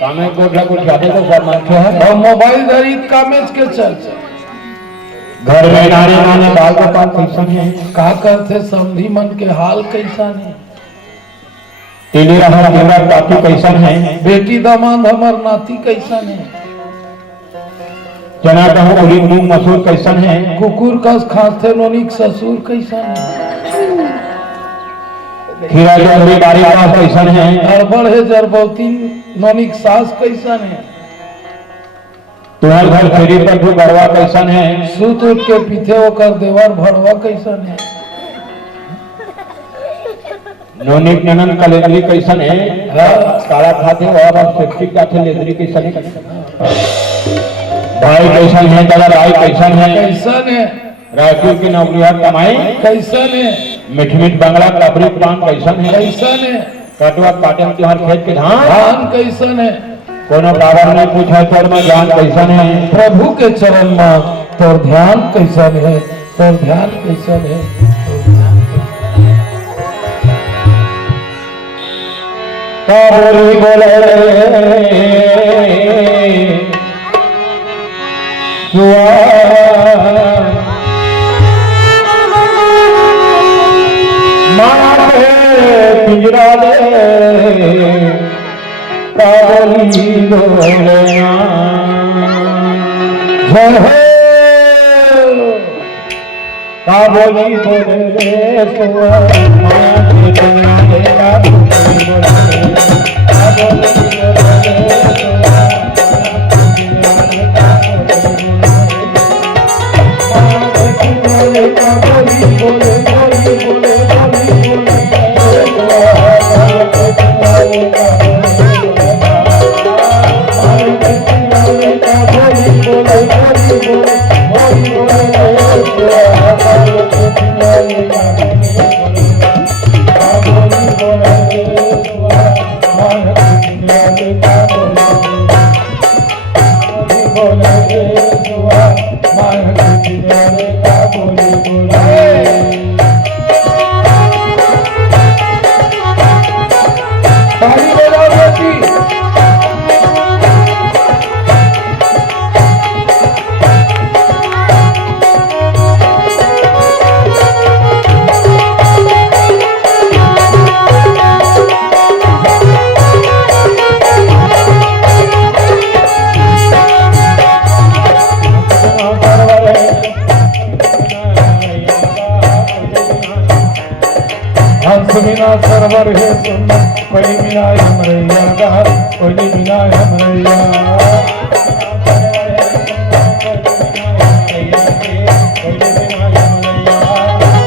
कामे कोठा को ज्यादा तो सामान है और मोबाइल धरी कामेज के चल घर में नारी नाने बाल का पाल कैसा है का करते समधी मन के हाल कैसा है तेरे हमारा मेरा काफी कैसा है बेटी दामाद हमार नाती कैसा है जना कहूँ उड़ी मूंग मसूर कैसा है कुकुर का खाते लोनिक ससुर कैसा है खीरा जंगली बारी का कैसा है अरबड़ है जरबौती नोनिक सास कैसा है तुम्हारे घर फेरी पर जो गड़वा कैसा है सूत उठ के पीछे होकर देवर भड़वा कैसा है नोनिक ननन कलेगली कैसा है काला खाते और सेफ्टी का थे लेदरी कैसा है भाई कैसा है दादा भाई कैसा है कैसा है रायपुर की नौकरी कमाई कैसा है मिठ मिठ बंगला कबरी पान कैसा है कैसा है कटवा काटन त्योहार खेत के धान धान कैसा है कोनो बाबर ने पूछा तोर में ज्ञान कैसा है प्रभु के चरण में तोर ध्यान कैसा है तोर ध्यान कैसा है काबोली बोले मारे पिंजरा दे काबोली बोले काबोली बोले सुआ मारे पिंजरा दे काबोली बोले सरवर है सुन कोई बिना हमरैया का कोई बिना हमरैया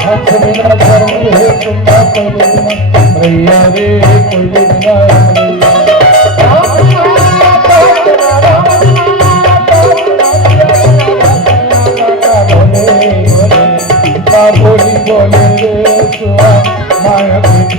हंस बिना सरवर है सुन कोई बिना हमरैया रे कोई बिना हमरैया बोली बोले रे सुआ माया रे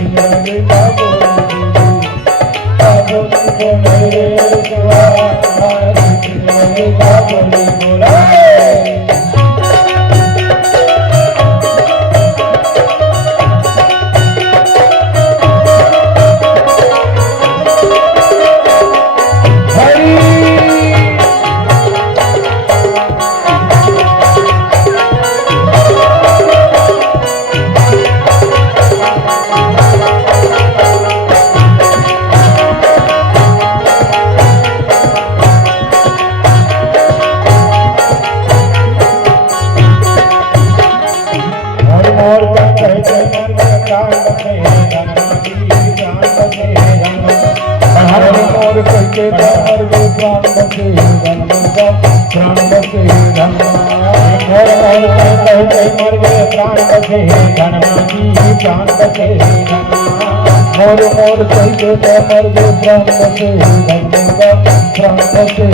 मोर मोर कहिके मर गो प्राण बचे धन्यवा प्राण बचे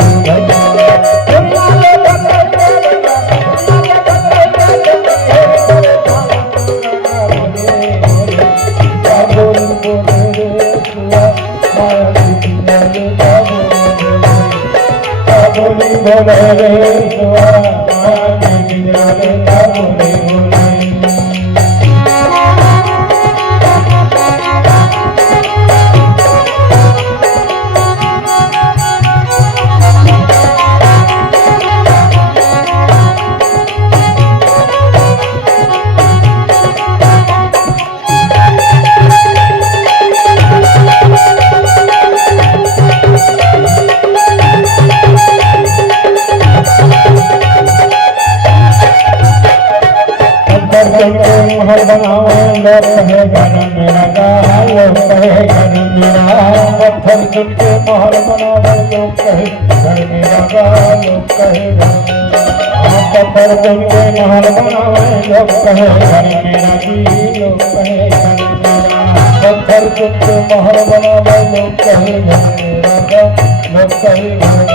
सुन के महल बनावे लोग कहे घर में लगा लोग कहे पत्थर सुन के महल बनावे लोग कहे घर मेरा की लोग कहे घर मेरा पत्थर सुन के महल बनावे लोग कहे घर में लगा लोग कहे घर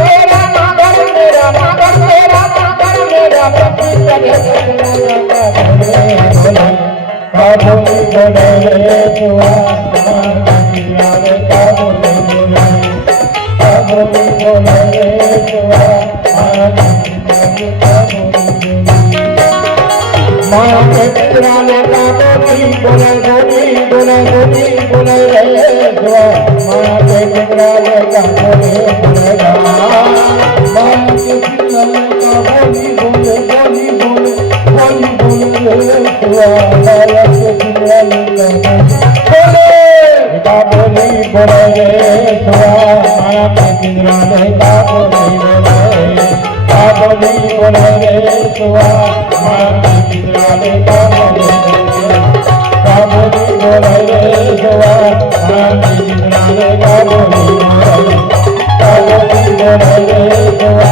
मेरा मागर मेरा मागर मेरा मागर मेरा मागर मेरा प्रभु काबुली बोले रे जुआ रे काबुली बोले रे जुआ माया के पिंजराले काबुली बोले रे जुआ माया के पिंजराले काबुली बोले माया के पिंजराले काबुली बोले रे जुआ माया के पिंजराले काबुली बोले रे जुआ माया के पिंजराले काबुली बोले रे जुआ माया के पिंजराले काबुली बोले रे जुआ माया के पिंजराले काबुली बोले रे जुआ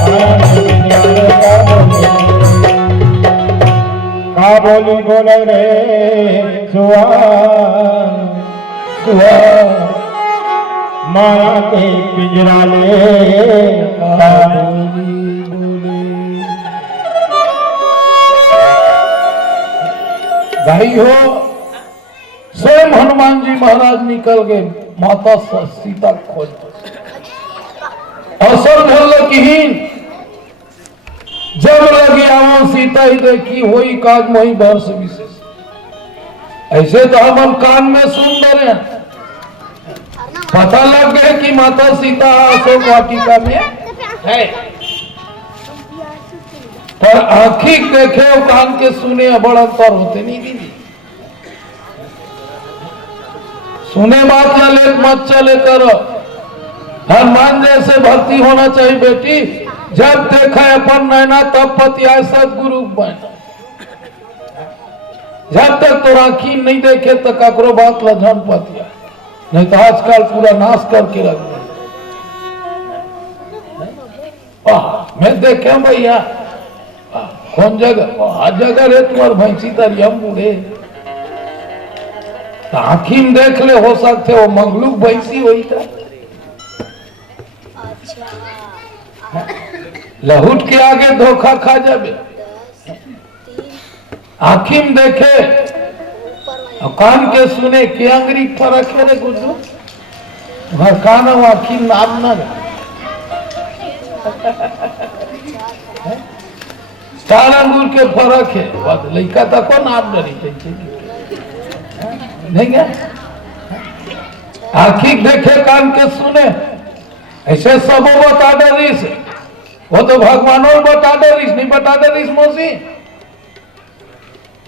माया के पिंजराले काबुली बोले रे जुआ जुआ माया के पिंजराले काबुली भाई हो स्वयं हनुमान जी महाराज निकल गए माता सीता खोज असर भल जब लगी आवो सीता ही देखी वही काज मोही वर्ष विशेष ऐसे तो हम कान में सुन रहे हैं पता लग गए कि माता सीता अशोक वाटिका में है पर आंखी देखे और कान के सुने बड़ा अंतर होते नहीं दीदी सुने बात न ले मत चले करो हनुमान जैसे भक्ति होना चाहिए बेटी जब देखा अपन नैना तब पतिया सदगुरु बना जब तक तो आंखी नहीं देखे तो ककरो बात लझन पतिया नहीं तो आजकल पूरा नाश करके रख दे मैं देखे भैया कौन जगह हर जगह रे तुम्हार भैंसी तरी हम बूढ़े आखी में देख ले हो सकते हो मंगलू भैंसी वही था लहुट के आगे धोखा खा जाबे आखी में देखे और कान के सुने के अंगरी फर्क है रे गुड्डू वह कान और आखी में नाम ना चार अंगूर के फर्क है लड़का तक को नाम डरी नहीं क्या आखी देखे कान के सुने ऐसे सब बता दे रिस वो तो भगवानों बता दे रिस नहीं बता दे रिस मौसी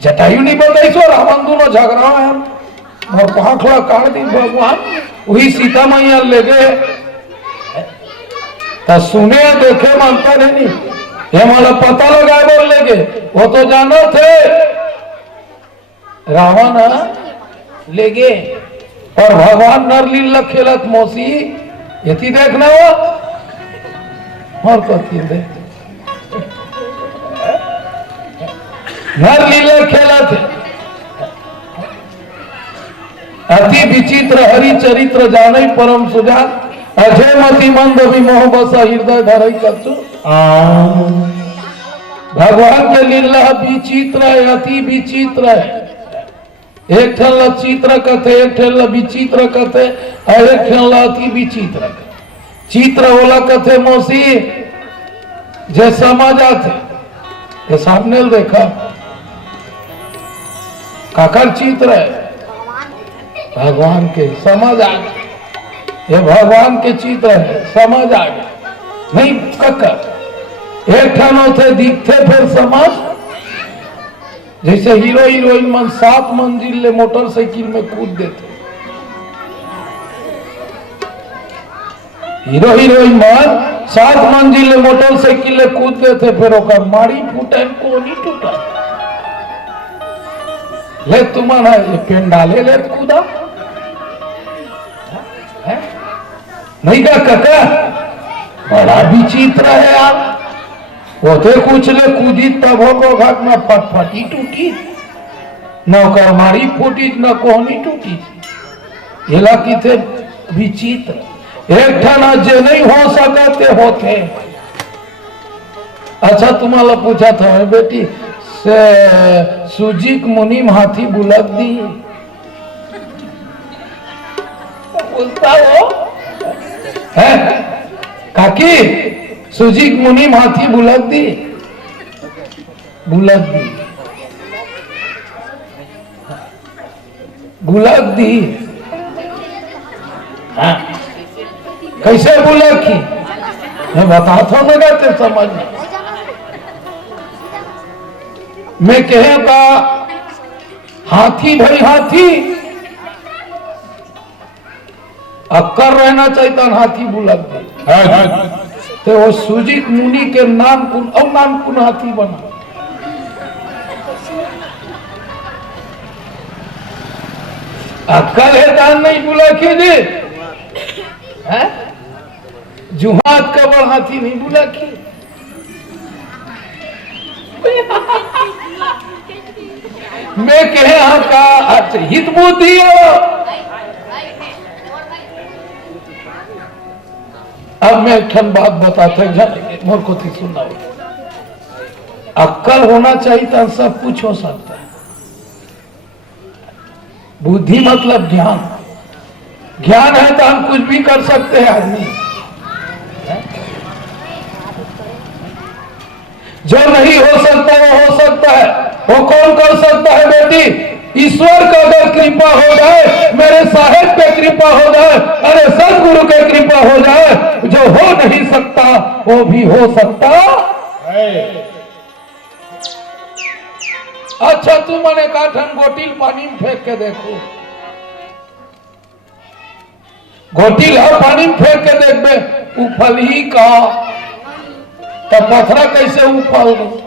जटायु नहीं बताई सो रावण दोनों झगड़ा है और पाखला काट दी भगवान वही सीता मैया ले गए तो सुने देखे मानता नहीं ये माला पता लगाए बोल लेगे वो तो जानो थे रावण ले गए और भगवान नरलीला खेलत मौसी यति देखना हो और कथी देख नरलीला खेलत अति विचित्र हरि चरित्र जाने परम सुजान अजय मति मंद विमोह बस हृदय धरई कछु भगवान के लीला विचित्र है अति विचित्र है एक ठन चित्र कथे एक ठन विचित्र कथे और एक ठन अति विचित्र चित्र वाला कथे मौसी जे समझ आते ये सामने देखा काकर चित्र है भगवान के समझ आ गए ये भगवान के चित्र है समझ आ गए नहीं ककर एक ठन होते दिखते फिर समझ जैसे हीरो हीरोइन मन 7 मंजिल ले मोटरसाइकिल में कूद देते हीरो हीरोइन मन 7 मंजिल ले मोटरसाइकिल ले कूद देते फिर ओकर माड़ी फूटे को नहीं टूटा ले तुम्हारा ये पेंडाले ले कूदा है? नहीं का काका बड़ा विचित्र है यार। वो थे कुछ ले कूदी तब हो घाट में फटफटी टूटी न कर मारी फूटी न कोहनी टूटी। हिला की थे विचित्र एक ठाना जे नहीं हो सकते होते। अच्छा तुम्हाला पूछा था बेटी से सुजीक मुनीम हाथी बुलक दी बोलता हो है काकी सुजीक मुनीम हाथी बुलक दी बुलक दी बुलक दी। हाँ कैसे बुलक की मैं बताता हूँ मगर तेरे समझ में। मैं कहेगा हाथी भाई हाथी अक्कर रहना चाहिए हाथी बुलक दे। तो वो सुजीत मुनि के नाम कुन और नाम कुन हाथी बना। अक्कल है दान नहीं बुला कीजिए है जुहात का बड़ हाथी नहीं बुला की। मैं कहे हाँ का अच्छा हित बुद्धि हो। अब मैं एक बात बताते मोर को थी सुनना अक्कल होना चाहिए तो सब कुछ हो सकता है। बुद्धि मतलब ज्ञान ज्ञान है तो हम कुछ भी कर सकते हैं आदमी। जो नहीं हो सकता वो हो सकता है। वो कौन कर सकता है बेटी? ईश्वर का अगर कृपा हो जाए मेरे साहेब पे कृपा हो जाए अरे सदगुरु के कृपा हो जाए जो हो नहीं सकता वो भी हो सकता है। अच्छा तू मैंने काठन गोटिल पानी में फेंक के देखो गोटिल है पानी में फेंक के देख बे उफल ही का तो पथरा कैसे उफल गई।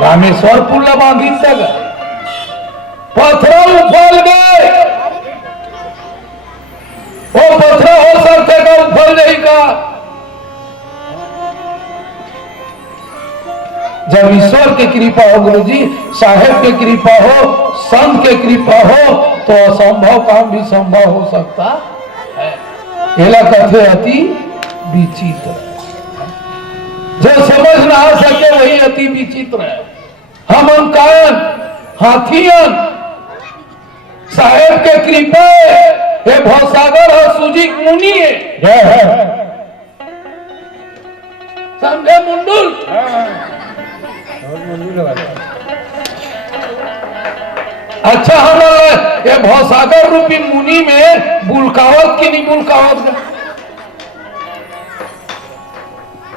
रामेश्वर पुल बांधी तक पथरा उफल गए। वो पथरा हो सकते का उफल नहीं का। जब ईश्वर की कृपा हो गुरु जी साहेब की कृपा हो संत की कृपा हो तो असंभव काम भी संभव हो सकता है। एला कथे अति विचित्र जो समझ ना आ सके वही अति विचित्र है। हम कायन हाथियन साहेब के कृपा है भवसागर और सुजीक मुनि है समझे मुंडुल। अच्छा हमारा ये भवसागर रूपी मुनि में बुलकावत की नहीं बुलकावत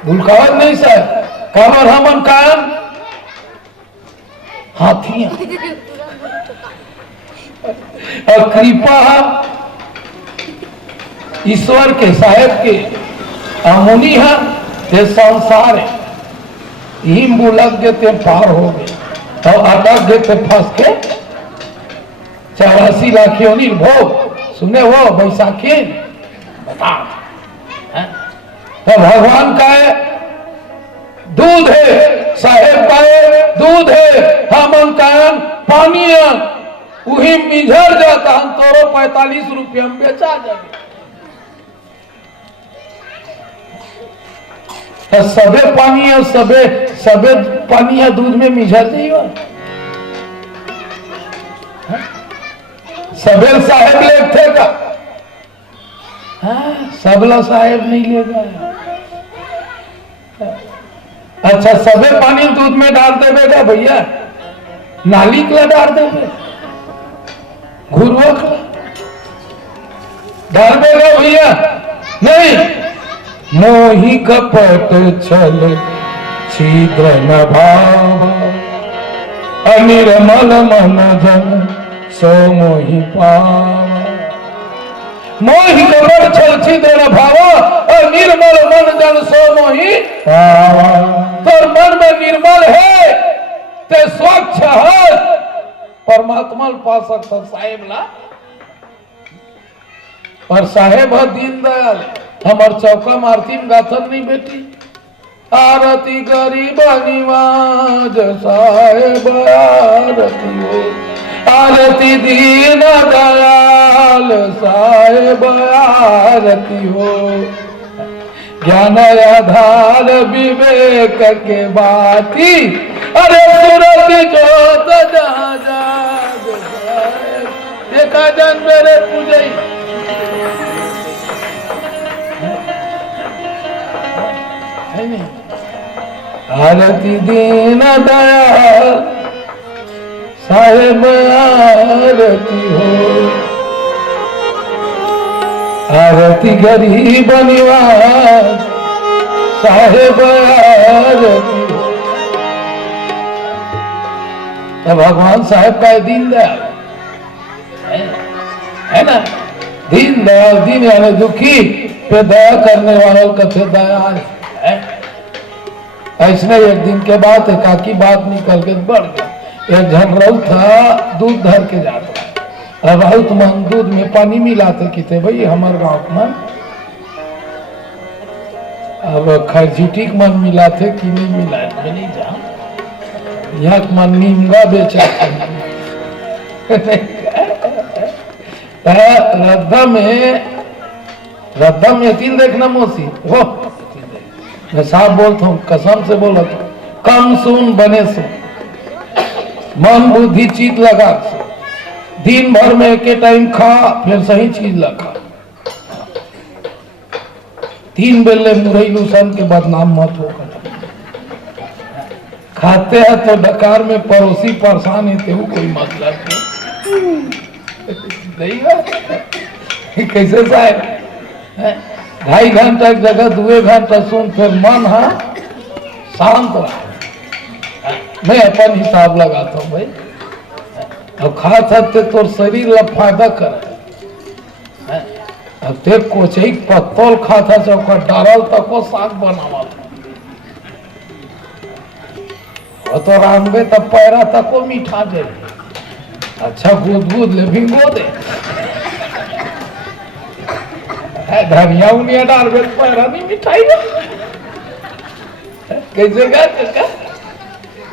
बुलकावत नहीं सर काबर हमन कायन हाथियां और कृपा ईश्वर के साहेब के मुनि है ये संसार है हिम बुलक गए थे पार हो गए और अटक गए थे फंस के 84 लाख योनिल भोग सुने वो बैसाखी बता तो भगवान का है दूध है साहेब का है दूध है हमन का पानी है वही मिझर जाता हम तोरो 45 रुपया में बेचा जाए तो सबे पानी है सबे पानी है दूध में मिझर जाइए सबेल साहेब लेते का सबला साहेब नहीं लेगा। अच्छा सबे पानी दूध में डाल देगा भैया नाली का डाल देवे घुरवा डाल देगा भैया नहीं। मोही कपट छल छिद्र न भाव अनिर्मल मन जन सो मोहि पाव। मोहि कपट छल छिद्र न भाव और निर्मल मन जन सो मोहि पाव। तो मन में निर्मल है ते स्वच्छ है परमात्मा पा सकता साहेब ला। और साहेब है दीनदयाल, हमार चौका मारतीन गाथन नहीं बेटी। आरती गरीब निवाज साहेब आरती हो, आरती दीन दयाल साहेब आरती हो। ज्ञान आधार विवेक के बाती, अरे सूरत जोत जहाँ जाग साहेब। देखा जन मेरे पूजई आरती दीन दयाल साहेब आरती हो, आरती गरीब निवाज साहेब आरती हो। तो भगवान साहेब का दीन दयाल है ना। दीन दयाल, दीन यानी दुखी पे दया करने वालों का दयाल है। ऐसने एक दिन के बाद एकाकी बात निकल के बढ़ गया। एक झनरऊ था, दूध धर के जाता, बहुत मन दूध में पानी मिलाते किते भाई हमारे गांव में। अब खैर झूठी मन मिलाते कि नहीं मिलाए मैं नहीं जान। यहाँ मन नीमगा बेचा रद्दा में तिल देखना मौसी हो। मैं साफ बोलता हूँ, कसम से बोला था, कम सुन बने सुन, मन बुद्धि चित लगा, दिन भर में एक टाइम खा फिर सही चीज लगा। 3 बेले मुरई लूसन के बदनाम मत हो। खाते हैं तो डकार में पड़ोसी परेशान है, तो कोई मतलब नहीं है। कैसे साहब 2.5 घंटा की जगह 2 घंटा सुन, फिर मन है शांत रहा। मैं अपन हिसाब लगाता हूँ भाई। अब खा सकते तो शरीर ला फायदा करे। अब ते कोचई पत्तल खाता चौका डारल तक को साग बनावा था, वो तो रांगे तब पैरा तक को मीठा दे। अच्छा गुद गुद ले भिंगो दे, धनिया उनिया डाल बे पैरा नहीं मिठाई ना। कैसे का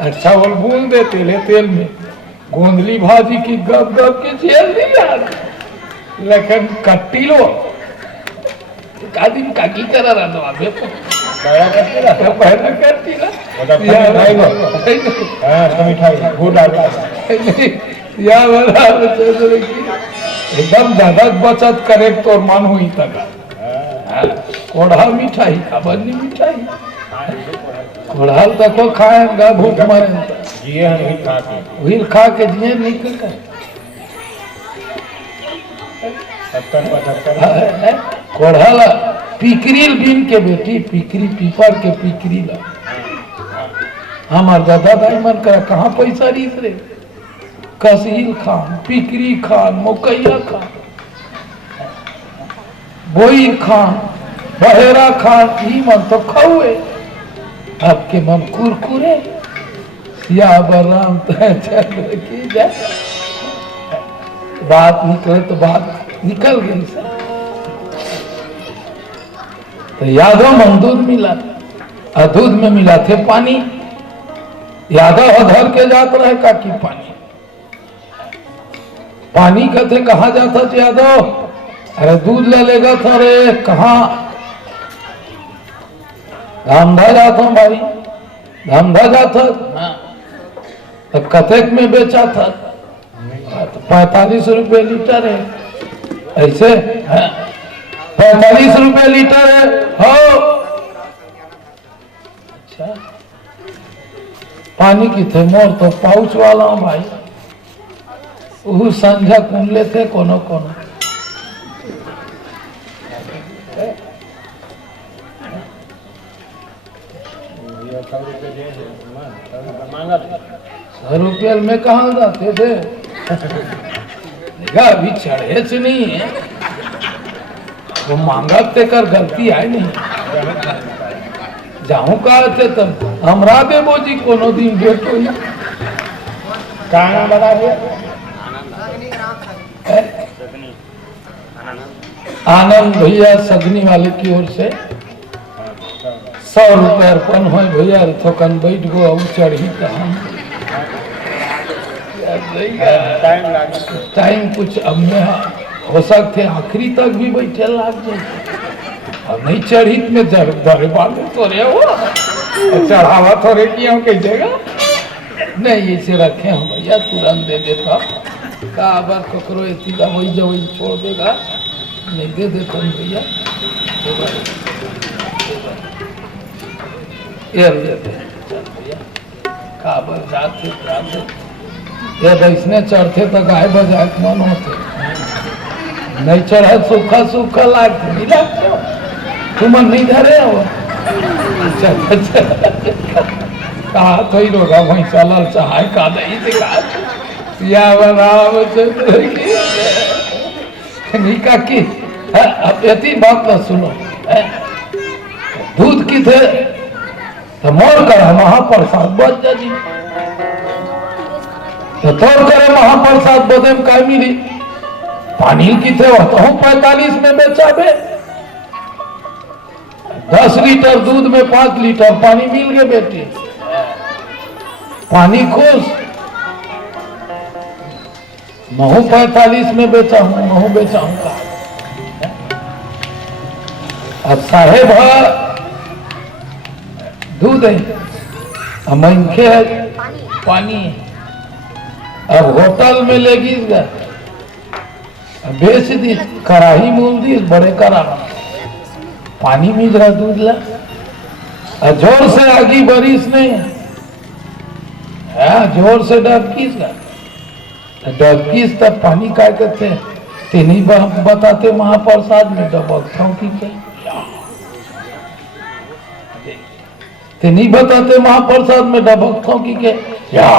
अच्छा वो भून दे तेल में, गोंदली भाजी की गप गप की झेल नहीं यार। लेकिन कट्टी लो कादिन काकी करा रहा तो आगे पैरा करती ना, पैरा करती ना मिठाई गुड़ या एकदम ज्यादा बचत करे तो मन हुई तक कोढ़ा मिठाई का बनी मिठाई कोढ़ा तक खाएगा भूख मरे वही खा के जिए निकल कर 70-75 कोढ़ा ला पिकरी बीन के बेटी पिकरी पीपर के पिकरी ला हमार दादा दाई मन करा कहाँ पैसा रीस रे। कसील खान, पिकरी खान, मुकैया खान, बोई खान, बहेरा खान, ही मन तो खाए। आपके मन कुरकुरे या बलराम की जाए। बात निकले तो बात निकल गई सर। तो यादव मन दूध मिला और दूध में मिला थे पानी। यादव अधर के जात रहे का कि पानी कहते कहा जाता थे यादव। अरे दूध ले लेगा था रे कहाँ धंधा जाता भाई धंधा जाता तो कथक में बेचा था तो 45 रुपए लीटर है ऐसे 45 रुपए लीटर है हो। अच्छा पानी की थे मोर तो पाउच वाला हूं भाई वो संझा कुंडले थे कोनो कोनो 100 रुपये में कहाँ जाते थे अभी चढ़े से नहीं है वो मांगा कर गलती आई नहीं जाऊं कहते तब हमरा देवो जी कोनो दिन भेंट हो कहाँ बता दिया आनंद भैया सगनी वाले की ओर से 100 रुपये अर्पण हुए भैया। थोकन बैठ गो अब चढ़ी कहा टाइम कुछ अब में हो सकते आखिरी तक भी बैठे लाग जाए। अब नहीं चढ़ी में दरे बाल थोड़े हो चढ़ावा थोड़े किया कैसेगा नहीं ऐसे रखे हम भैया तुरंत दे देता का बार ककरो इतनी वही जब वही छोड़ देगा नहीं दे देता भैया भैया का बार जाते ये इसने चढ़ते तो गाय बजाए मन होते नहीं चढ़े सूखा सूखा लागते नहीं लागते तुम नहीं धरे हो कहा तो ही रोगा वहीं चलल चाहे का नहीं दिखा या बनाव नहीं का की अब यति बात न सुनो दूध की थे तो मोर कर महाप्रसाद बच जाजी तो तोड़ करे महाप्रसाद बदे में का मिली पानी की थे वह तो 45 में बेचाबे 10 लीटर दूध में 5 लीटर पानी मिल गए बेटी पानी खुश महू 45 में बेचा हूं महू बेचा हूं का अब साहेब दूध है अब मंखे है पानी है अब होटल में लेगी बेच दी कराही मूल दी बड़े करा पानी मिल रहा दूध ला जोर से आगी बारिश नहीं है जोर से डबकीस ला डबकीस तब पानी का कहते ते नहीं बताते महाप्रसाद में डबकता की ते नहीं बताते महाप्रसाद में डबकता की के या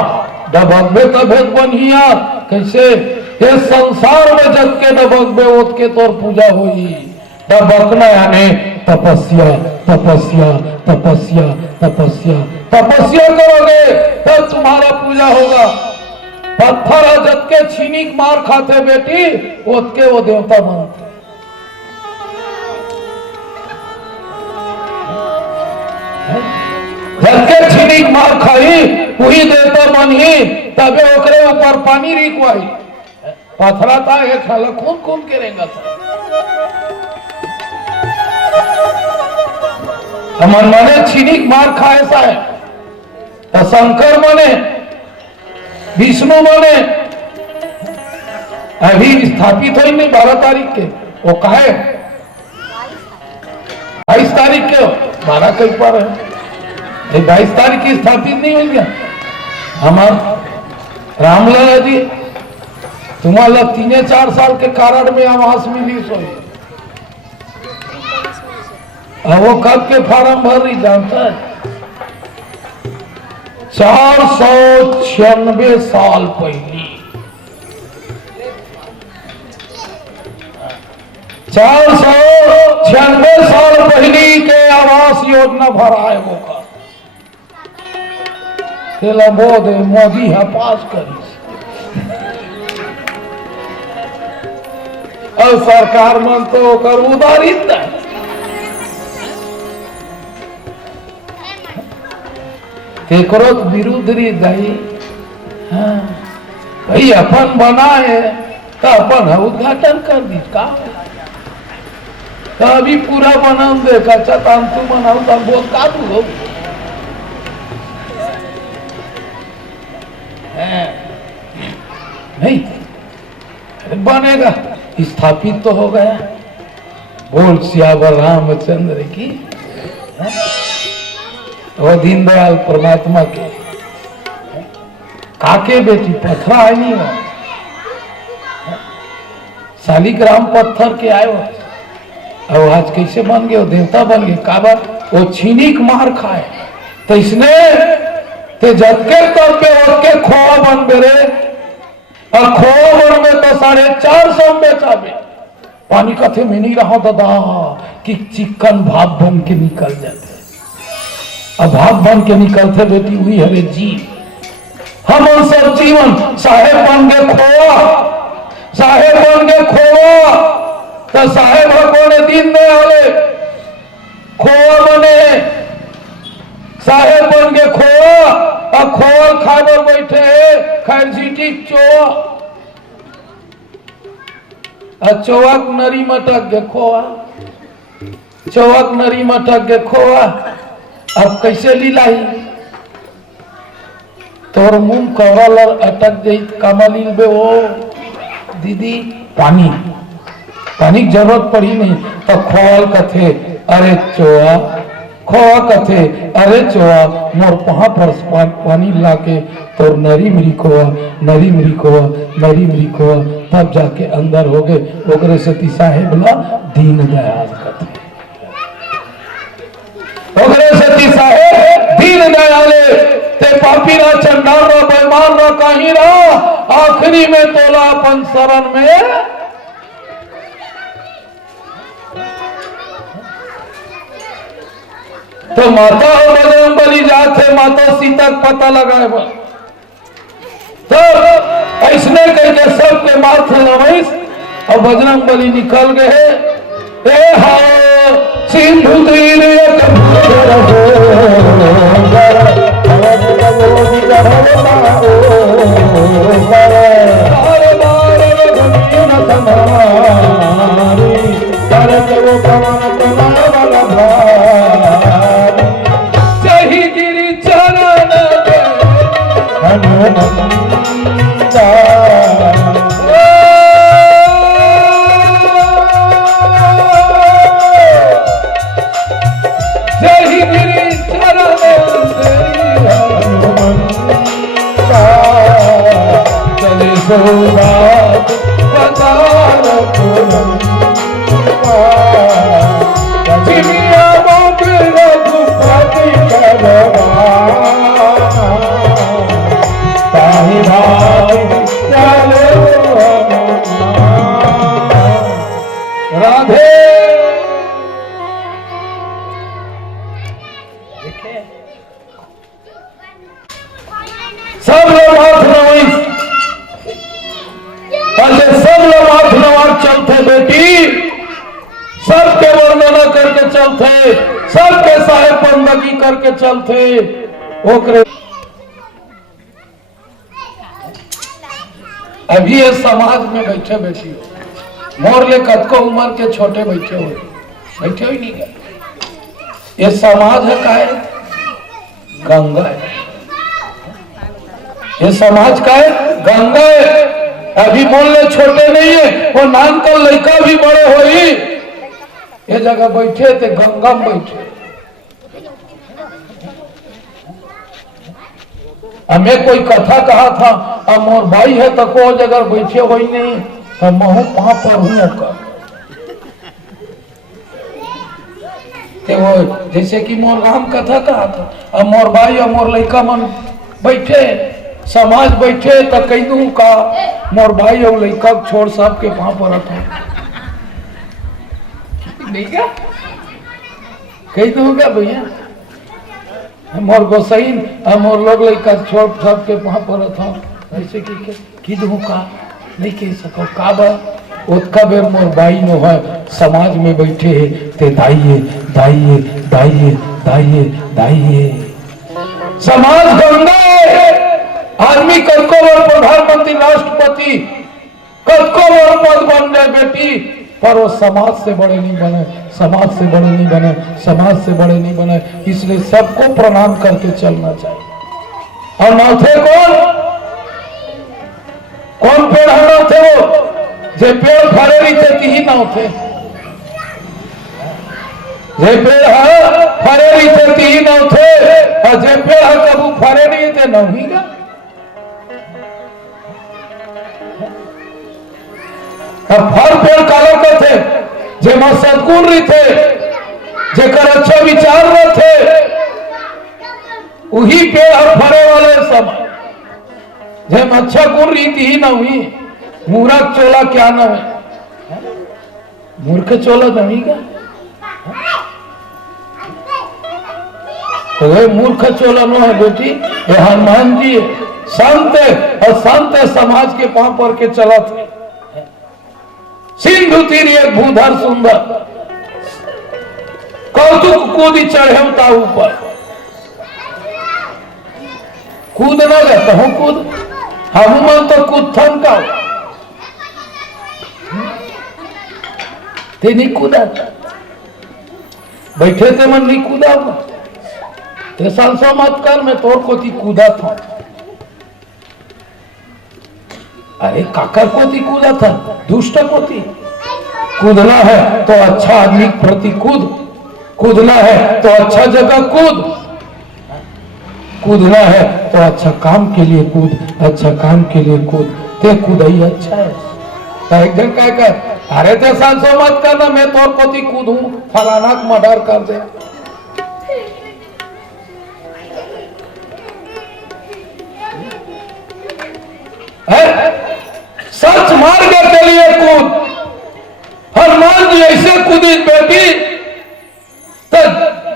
डबकबे तभेद बनिया कैसे ये संसार में जग के डबकबे ओत के तोर पूजा हुई डबकना यानी तपस्या तपस्या तपस्या तपस्या तपस्या करोगे तब तुम्हारा पूजा होगा। पत्थर जग के छीनी मार खाते बेटी ओत के वो देवता बनते जग के छीनी मार खाई वही देवता बनी तबे ओकरे ऊपर पानी रिकवाई पथरा था ये खाला खून खून के रहेगा था हमन मने छीनी मार खा ऐसा है तो शंकर मने विष्णु मने अभी स्थापित हो नहीं 12 तारीख के वो कहे 22 तारीख के 12 कहीं पर है 22 तारीख की स्थापित नहीं हो गया हमार रामलाल जी तुम्हारा 3-4 साल के कारण में आवास मिली सोई वो कब के फार्म भर रही जानता है 496 साल पहली 496 साल पहली के आवास योजना भरा है वो का मोदी है पास करी और सरकार मन तो कर उदारित है केकरो विरुद्ध री गई हाँ भाई अपन बना है तो अपन उद्घाटन कर दी का तो अभी पूरा बना देखा तू बनाऊ तो बहुत का तू नहीं बनेगा स्थापित तो हो गया बोल सियावर रामचंद्र की वो दीनदयाल परमात्मा के काके बेटी पत्थर आए नहीं हो शालिग्राम पत्थर के आए हो और आज कैसे बन गए देवता बन गए काबा वो छीनी मार खाए तो इसने ते जग के तब पे खोआ बन बेरे और खोआ बन में तो 450 में बेचाबे पानी कथे में नहीं रहा दादा कि चिकन भाप बन के निकल जाते अब भाप बन के निकलते बेटी हुई हरे जीव हम सब जीवन साहेब बन गए खोआ साहेब बन गए खोआ तो साहेब कोने दिन में आले खोआ बने साहेब बन के खोआ और खोआ खाबर बैठे खैर सीटी चोआ और चौक नरी मटक के खोआ चौक नरी मटक के खोआ अब कैसे लीलाई तोर मुंह कवरल अटक गई कमलील बे वो दीदी पानी पानी की जरूरत पड़ी नहीं तो खोल कथे अरे चोआ खोआ कथे अरे चोआ मोर पहा पर पानी लाके तोर नरी मरी खोआ नरी मरी खोआ नरी मरी खोआ तब जाके अंदर हो गए ओकरे सती साहेब ला दीन दयाल कथे ओकरे सती साहेब दीन दयाले ते पापी रा चंडाल रा बेईमान रा कहीं रा आखिरी में तोला अपन शरण में तो माता हो बजरंगबली जाते माता सीता का पता लगाए तो ऐसने करके सबके माथे लवैस और बजरंगबली निकल गए ए हाओ सिंधु तीर सब लोग हाथ नवाइस सब लोग हाथ नवाज चलते बेटी सबके वर्णना करके चलते सबके साहेब बंदगी करके चलते ओकरे अभी ये समाज में बैठे बैठी हो मोर ले कदको उम्र के छोटे बैठे हो बैठे ही नहीं गए ये समाज है का है गंगा है ये समाज का है गंगा है अभी बोलने छोटे नहीं है वो नाम का लड़का भी बड़े हो ही ये जगह बैठे थे गंगा में बैठे हमें कोई कथा कहा था अब मोर भाई है तो को जगह बैठे हो ही नहीं तो महू वहां पर हूं का वो जैसे कि मोर राम कथा कहा था अब मोर भाई और मोर लड़का मन बैठे समाज बैठे तो कह दू का मोर भाई और लड़का छोड़ साहब के वहां पर था नहीं क्या कह दूंगा भैया मोर गोसाइन मोर लोग लड़का छोड़ साहब के वहां पर था ऐसे की दू का नहीं कह सको का बा उसका बेर मोर भाई नो है समाज में बैठे है ते दाइये दाइये दाइये दाइये दाइये समाज गंगा है आदमी कदको बार प्रधानमंत्री राष्ट्रपति कदको बार पद बन जाए बेटी पर वो समाज से बड़े नहीं बने समाज से बड़े नहीं बने समाज से बड़े नहीं बने इसलिए सबको प्रणाम करके चलना चाहिए और नौथे कौन पेड़ हरा थे वो जे पेड़ फरे रही थे ती ही ना थे जे पेड़ फरे रही थे ती ही ना थे और जे पेड़ कबू फरे नहीं थे नहीं का फल पेड़ कालो के थे जे मां सदगुण रही थे जेकर अच्छा विचार न थे वही पेड़ फरे वाले सब जे अच्छा गुण रीति ही ना हुई मूर्ख चोला क्या ना है मूर्ख चोला नहीं का तो वही मूर्ख चोला न है बेटी ये हनुमान जी संत और संत समाज के पांव पर के चला थे सिंधु उतिर एक भूधर सुंदर कौतुक कूदी चढ़े ता ऊपर कूद न गए हूं कूद हम मन तो कूद थन का ते नहीं कूदा बैठे थे मन नहीं कूदा ते सालसा मत कर मैं तोर को ती कूदा था अरे काकर को ती कूदा था दुष्ट को ती कूदना है तो अच्छा आदमी प्रति कूदना है तो अच्छा जगह कूदना है तो अच्छा काम के लिए अच्छा काम के लिए ते कूदाई अच्छा है तो एक दिन क्या कर अरे ते सांसो मत करना मैं तोर पोती कूदू फलाना मर्डर कर दे सच मार्ग के लिए कूद हनुमान जी ऐसे कूदी बेटी तो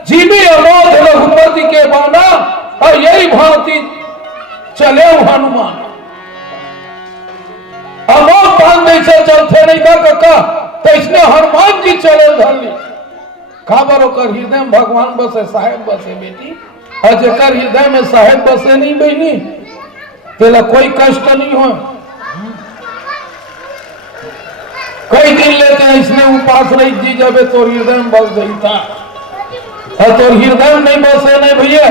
जीवी अमोघ रघुपति के बाना और यही भांति चले हनुमान अमोघ बांध ऐसे चलते नहीं था कक्का तो इसने हनुमान जी चले धरली खबर होकर हृदय में भगवान बसे साहेब बसे बेटी और जेकर हृदय में साहेब बसे नहीं बहनी तेरा कोई कष्ट नहीं हो कई दिन लेते हैं इसने उपास रही जी जब तो हृदय में बस गई था और तो हृदय में नहीं बसे नहीं भैया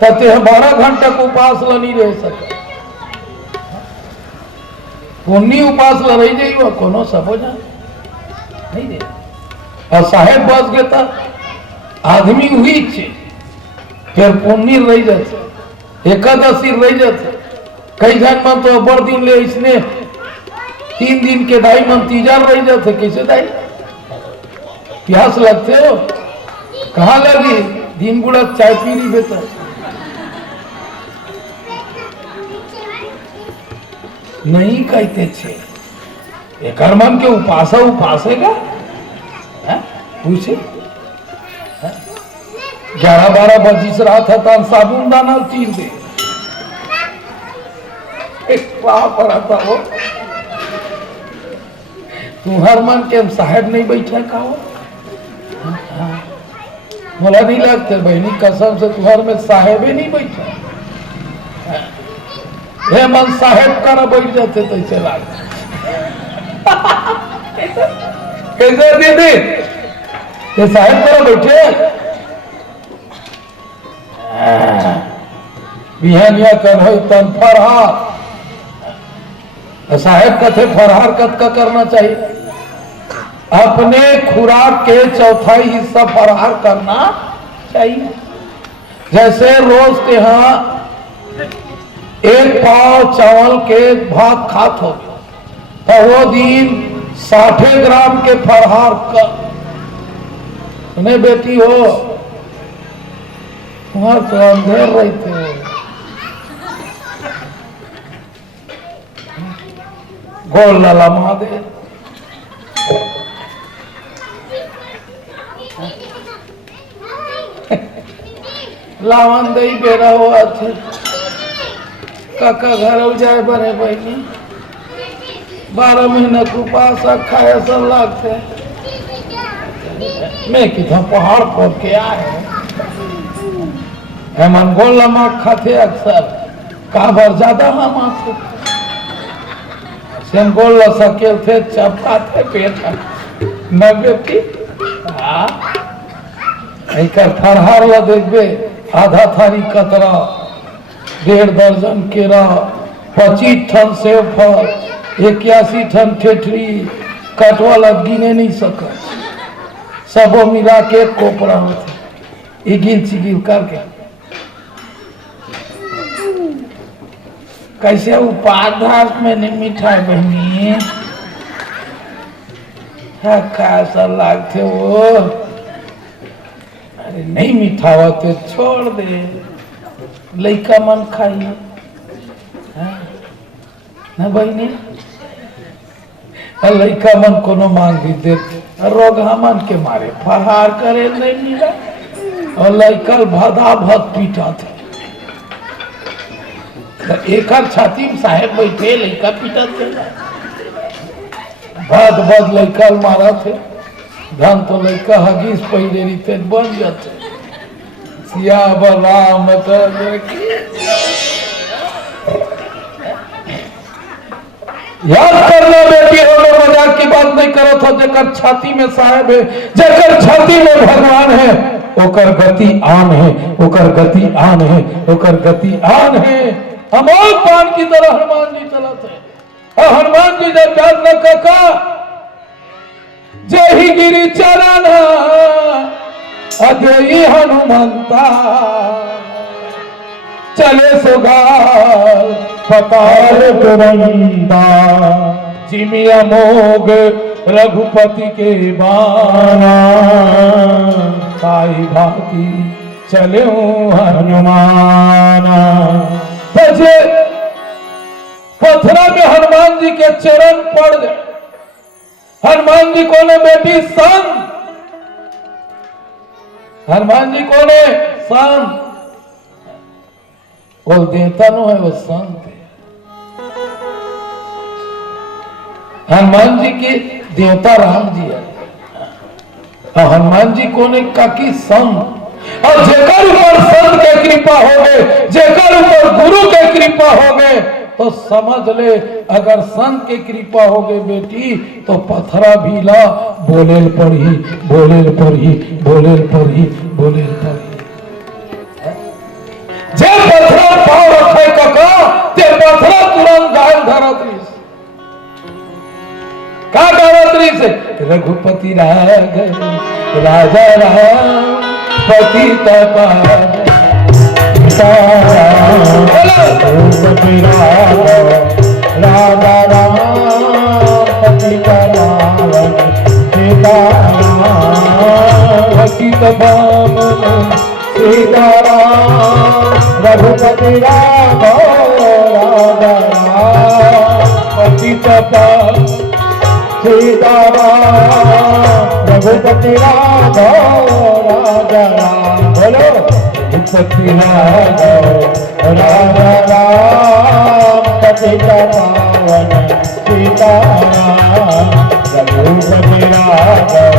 तो 12 घंटे को उपास ला नहीं रह सके पुण्य उपास ला रही जाइए कोनो सब हो जाए नहीं दे और साहेब बस गए था आदमी हुई छे फिर पुण्य रही जाते एकादशी रही जाते कई जन मन तो बड़ दिन ले इसने 3 दिन के दाई मन तीजा रही जाते कैसे दाई प्यास लगते हो कहाँ लगी दिन गुड़ा चाय पी रही बेटा नहीं कहते छे एक मन के उपासेगा पूछे 11-12 बजिस रहा था तो साबुन दाना तीर दे पड़ा था वो तुम्हार मन के साहेब नहीं बैठा का हो बोला नहीं लगते बहनी कसम से तुम्हार में साहेब ही नहीं बैठा हे मन साहेब का ना बैठ जाते तो ऐसे लगते कैसे दीदी ये साहेब का बैठे बिहानिया कर हो तन फरहार साहेब कथे फरहार कत का करना चाहिए अपने खुराक के चौथाई हिस्सा फरहार करना चाहिए जैसे रोज के यहाँ 1 पाव चावल के भात खात हो तो वो दिन 60 ग्राम के फरहार कर सुने बेटी हो वहां तो अंधेर रहते हो गोल लाला महादेव लावन दही बेरा हुआ थे काका घर जाए बने बहनी 12 महीना को पास खाए ऐसा लगते मैं कितना पहाड़ पर के आए हेमन गोल लमा खाते अक्सर काबर ज्यादा हम से गोल सके थे चपाते पेट न बेटी फरहार ला देखबे आधा थारी कतरा 1.5 दर्जन केरा 25 टन सेब फल 81 टन ठेठरी कटवाला गिने नहीं सका सबो मिला के कोपरा होते गिन चिगिल करके कैसे उपाधार में नहीं मिठाई बहनी कैसा लगते वो अरे नहीं मीठा हुआ तो छोड़ दे लइका मन खाई ना बहनी लइका मन कोनो मांग भी दे रोग मन के मारे फरहार करे नहीं मिला और लइका भदा भद पीटा थे एक छाती में साहेब बैठे लइका पीटा थे बाद लड़का मारा थे धन तो लड़का हगीस पहले रीते बन जाते सियावर राम याद करना बेटी होने मजाक की बात नहीं करो तो जेकर छाती में साहेब है जेकर छाती में भगवान है ओकर गति आन है ओकर गति आन है ओकर गति आन है अमोघ बाण की तरह हनुमान जी चलते हैं और हनुमान जी जब याद न कका जय ही गिरी चरण अजय हनुमंता चले सुगाल पताल तुरंता जिमी अमोघ रघुपति के बाना साई भाती चले हनुमाना बजे पथरा में हनुमान जी के चरण पड़ गए हनुमान जी को ने बेटी संत हनुमान जी को ने संत बोल देवता नो है वो संत है हनुमान जी के देवता राम जी है और हनुमान जी को ने काकी संत और जेकर ऊपर संत के कृपा हो गए जेकर ऊपर गुरु के कृपा हो गए तो समझ ले अगर संत के कृपा हो गए बेटी तो पथरा भी ला बोलेल पढ़ी बोलेल पढ़ी बोलेल पढ़ी बोलेल पढ़ी जे पथरा पाव रखे कका ते पथरा तुरंत गाय धरत रही का गावत रही से रघुपति राग राजा राम पति तपा रघुपति राघव राजा राम पति रावण सीता पति तपा सीता रघुपति राघव राजा राम पति तपा सीता रघुपति राघव राजा राम बोलो रघुपति राघव राजा राम पति पावन सीता रघुपति राघव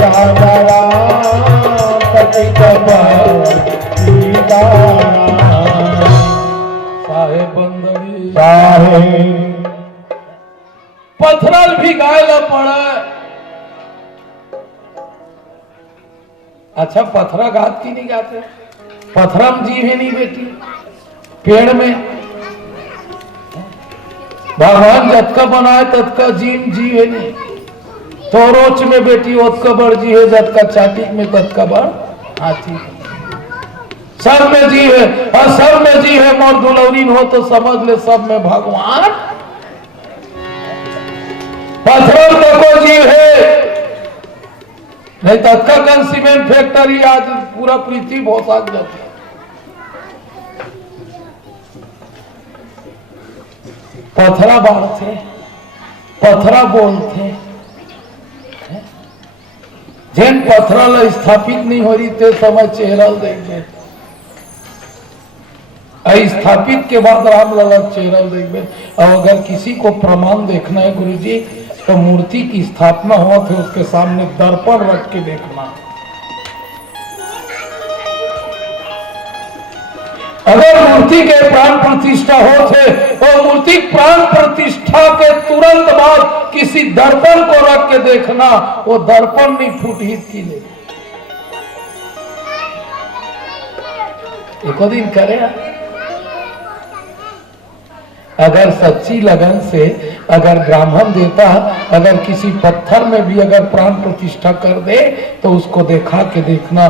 राजा राम पति पावन सीता साहेब बंदरी साहेब पथरल भी गायला पड़ा अच्छा पथरा गात की नहीं गाते पथरा में जीव है नहीं बेटी पेड़ में भगवान जतका बनाए ततका जीव है नहीं तो रोच में बेटी ओतका बड़ जी है जतका चाटी में ततका बड़ हाथी सब में जीव है और सब में जीव है मोर दुलौरीन हो तो समझ ले सब में भगवान पत्थर को जीव है नहीं तो कन सीमेंट फैक्ट्री आज पूरा पृथ्वी बहुत आग जाती पथरा बाढ़ते पथरा बोलते जिन पथरा स्थापित नहीं हो रही थे समय चेहरा देंगे स्थापित के बाद राम लला चेहरा देंगे और अगर किसी को प्रमाण देखना है गुरुजी तो मूर्ति की स्थापना हुआ थे उसके सामने दर्पण रख के देखना अगर मूर्ति के प्राण प्रतिष्ठा हो थे तो मूर्ति प्राण प्रतिष्ठा के तुरंत बाद किसी दर्पण को रख के देखना वो दर्पण नहीं फूट ही थी ले एक दिन करे अगर सच्ची लगन से अगर ब्राह्मण देता अगर किसी पत्थर में भी अगर प्राण प्रतिष्ठा कर दे तो उसको देखा के देखना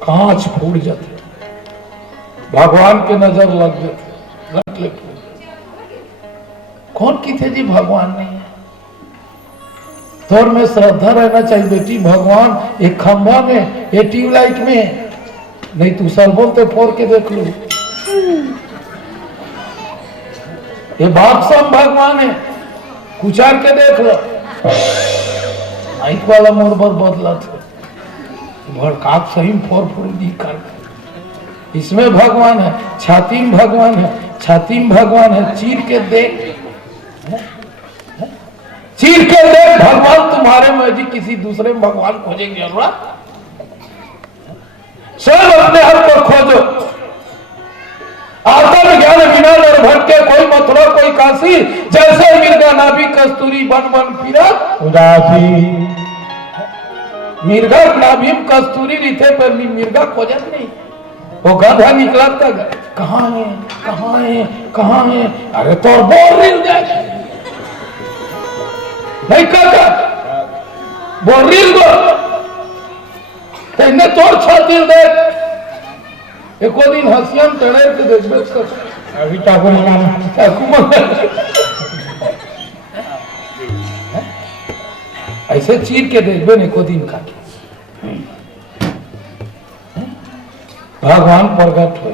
कांच फूट जाते भगवान के नजर लग जाते कौन की थे जी भगवान नहीं है तोर में श्रद्धा रहना चाहिए बेटी भगवान एक खंभा में ये ट्यूबलाइट में नहीं तू सर बोलते फोड़ के देख लो ये बादशाह भगवान है कुचार के देख लो माइक वाला मोर पर बदला थे भड़काक सही फोर दी कर इसमें भगवान है छाती में भगवान है छाती में भगवान है चीर के देख चीर के देख भगवान तुम्हारे में जी, किसी दूसरे में भगवान खोजेंगे जरूरत, सब अपने हर पर खोजो। आत्म ज्ञान बिना नर भटके, कोई मथुरा कोई काशी, जैसे मिर्गा नाभि कस्तूरी बन बन फिरत उदासी। मिर्गा नाभि में कस्तूरी रीते पर मिर्गा खोजत नहीं, वो गधा निकला तक कहाँ है कहाँ है कहाँ है, अरे तो बोल रिल जाए नहीं काका बोल रिल दो तेने तोड़ छातिल देख। एको दिन हसियन टड़े के देखबे कर अभी चाकू मंगाना। ऐसे चीर के देखबे न एको दिन का भगवान प्रगट हो।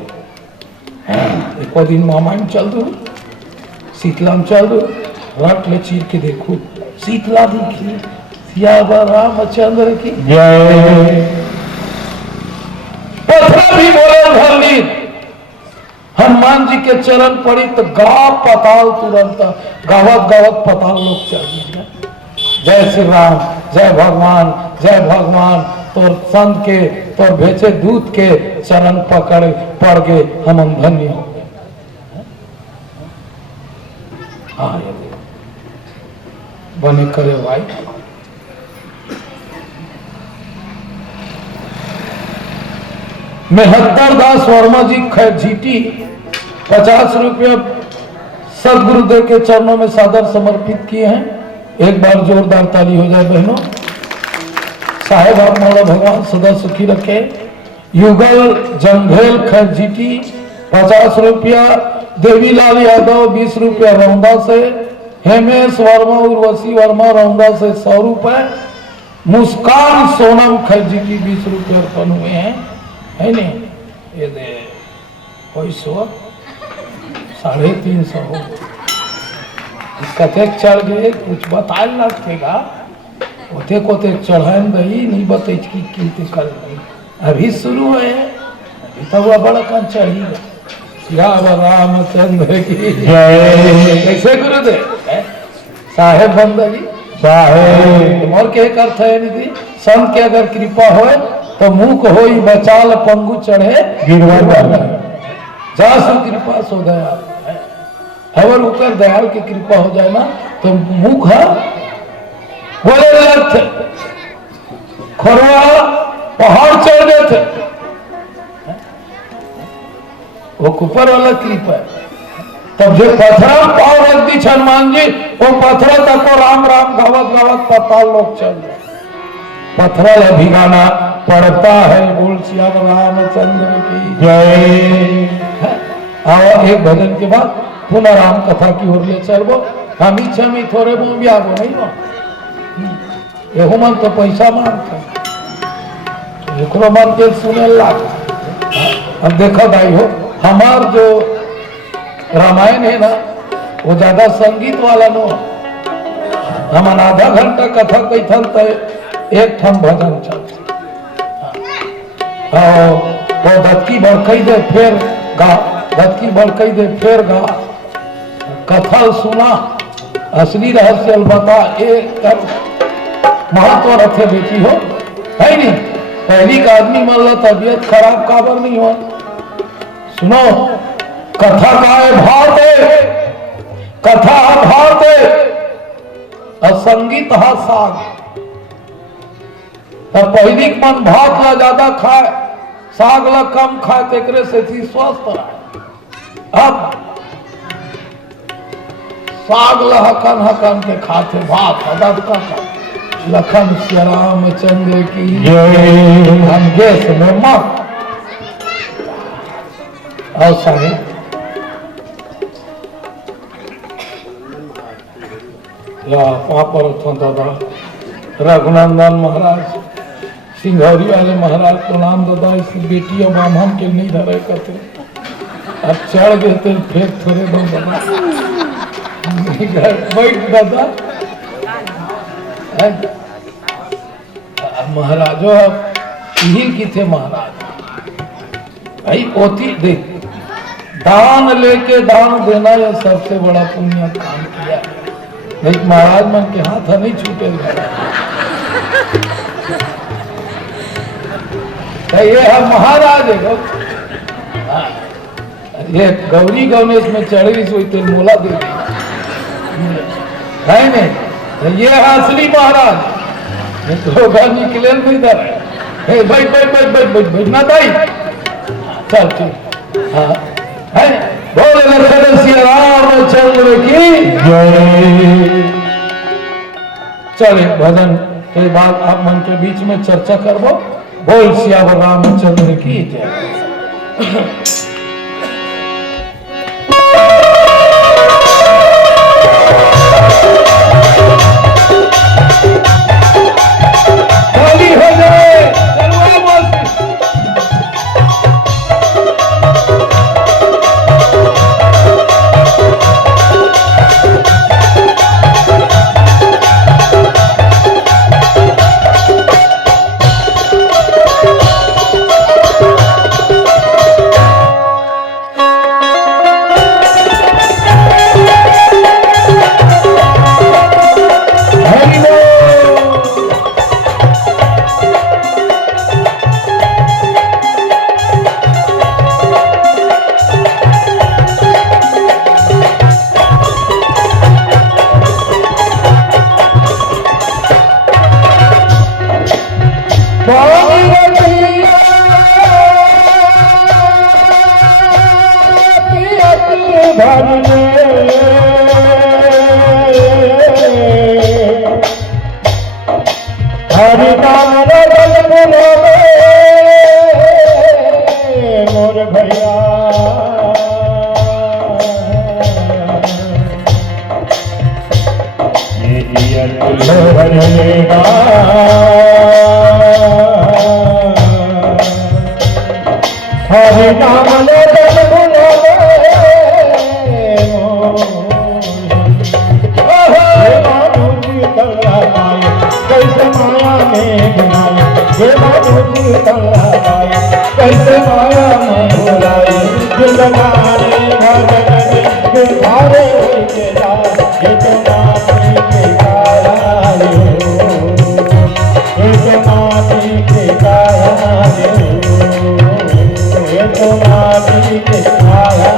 एको दिन मामा में चल दो, शीतला में चल दो, रट ले चीर के देखो, शीतला दिखी, सियावर रामचंद्र की जय। पथरा भी बोले धरनी, हनुमान जी के चरण पड़ी तो गाँव पताल तुरंत, गावत गावत पताल लोग चल गए। जय श्री राम, जय भगवान, जय भगवान। तोर संत के तोर भेजे दूत के चरण पकड़े पड़ गए, हम धन्य हो गए। हाँ बने करे भाई। मेहत्तर दास वर्मा जी खैरझीटी 50 रुपये सदगुरुदेव के चरणों में सादर समर्पित किए हैं। एक बार जोरदार ताली हो जाए बहनों। साहेब आप मौला भगवान सदा सुखी रखे। युगल जंघेल खैरझीटी 50 रुपया, देवीलाल यादव 20 रुपया रौंदा से, हेमेश वर्मा उर्वशी वर्मा रौंदा से 100 रुपए, मुस्कान सोनम खैरझीटी 20 रुपये अर्पण हुए हैं। है नहीं ये दे कोई 100 350 हो कतेक चढ़ गए कुछ बताए लगेगा, ओते कोते चढ़ान दही नहीं बते की कीमती कर अभी शुरू है, अभी तो वह बड़ा कन चढ़ी रामचंद्र की जय। कैसे गुरुदेव साहेब बंदगी साहेब और के एक अर्थ है निधि, संत के अगर कृपा हो तो मुख हो बचाल पंगु चढ़े गिरवर, जासु कृपा सो दयाल। अगर ऊपर दयाल की कृपा हो जाए ना तो मुख बोले थे खोरवा पहाड़ चढ़ गए थे, वो ऊपर वाला कृपा है। तब जो पत्थर पाव रख दी हनुमान जी, वो पत्थर तक को राम राम गावत गावत पताल लोग चल गए। पत्थर भिगाना पड़ता है, बोल श्याम रामचंद्र की जय। आओ एक भजन के बाद पुनः राम कथा की ओर ले चलो। हम ही छमी थोड़े मुंह आगो नहीं हो, एहो मन तो पैसा मांगते, एकरो मन के सुने लाग। अब देखो भाई हो, हमार जो रामायण है ना वो ज्यादा संगीत वाला नो, हम आधा घंटा कथा कैथन तो एक ठन भजन चलते, वो दत्ती बड़कई दे फिर गा, दत्ती बड़कई दे फिर गा, कथा सुना, असली रहस्य बता, एक महत्व रखे बेटी हो है नहीं। पहली का आदमी मान ला तबियत खराब काबर नहीं हो, सुनो कथा का है भात है, कथा भात है और संगीत हा साग। तब पहली मन भात ला ज्यादा खाए, साग ला कम खाए, तेकरे से थी स्वस्थ रहे। अब साग ला हकन हकन के खाते, भात हदद का लखन श्री रामचंद्र की जय। हम गैस में मत और सारे पापड़ दादा रघुनंदन महाराज सिंघौरी वाले महाराज प्रणाम दादा। इसी बेटी और ब्राह्मण के नहीं धरे करते, अब चढ़ गए तो फिर थोड़े दो दादा बैठ दादा। महाराजो अब यही की थे महाराज भाई, पोती देख दान लेके दान देना यह सबसे बड़ा पुण्य काम किया। एक महाराज मन के हाथ नहीं छूटेगा। तो ये है महाराज है हाँ। ये गौरी गणेश में चढ़ी सोई तेल मोला दे दी है नहीं। तो ये है असली महाराज। ये तो घर निकले नहीं इधर है बैठ बैठ बैठ बैठ बैठ बैठ ना दाई चल ठीक हाँ है बोले लखन सिया रामचंद्र की जय। चले भजन के बाद आप मन के बीच में चर्चा करबो। बोल सियावर रामचंद्र की जय। हरि नाम रतन बोले मोर भैया ये भरेगा हरि नाम रतन बोले कैसे माया में बुलाए ये माधुरी तलाए कैसे माया में बुलाए ये लगाने भजन ये धारे के राज ये जमाने के काया ये जमाने के काया ये जमाने के काया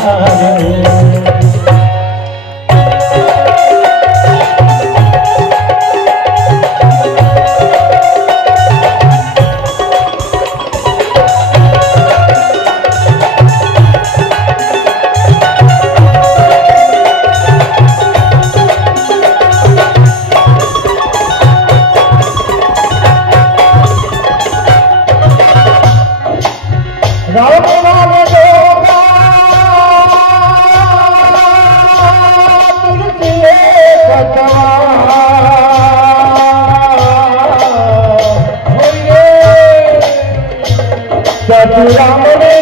राम ने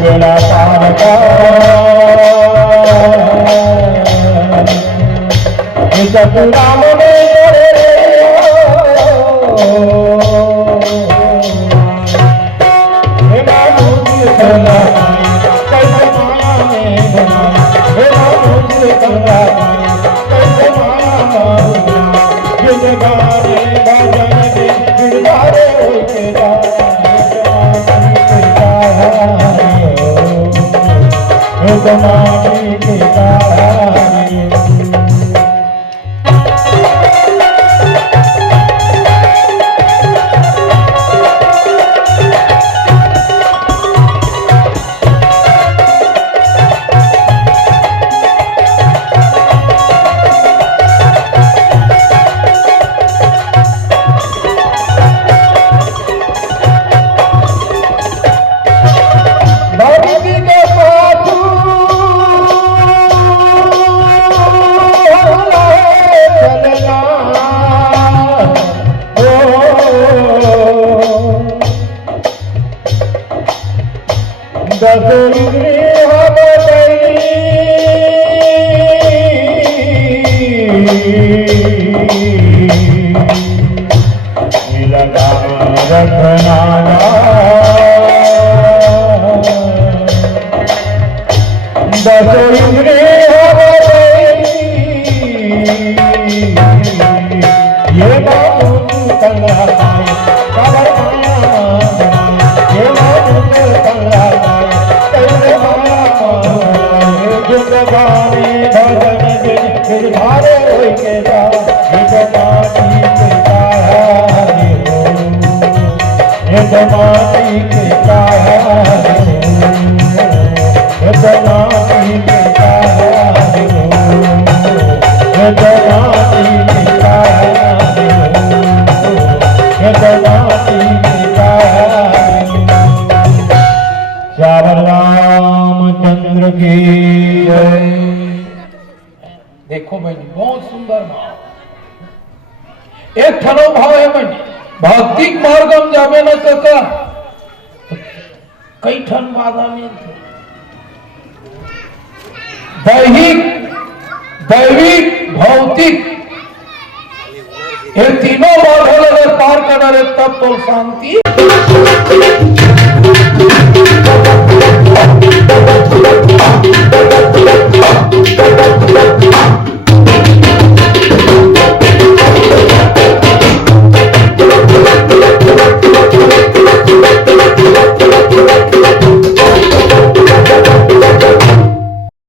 मेरा पार का राम ने लगा रखनाया दस इंद्रिय हो गई ये बाबू कल्ला पाए कबर ये बाबू कल्ला पाए तेरे जिंदगानी भजन बिन भारे होई के जा जमाती के काहे हो ये जमाती के काहे हो ये जमाती के काहे हो ये जमाती के काहे हो ये जमाती के काहे हो श्याम रामचंद्र की जय। देखो बहनी बहुत सुंदर भाव एक ठनो भाव है बहनी भौतिक मार्ग हम जावे न कका कई ठन बाधा मिलते दैहिक दैविक भौतिक ये तीनों बाधा अगर पार करना रे तब तो शांति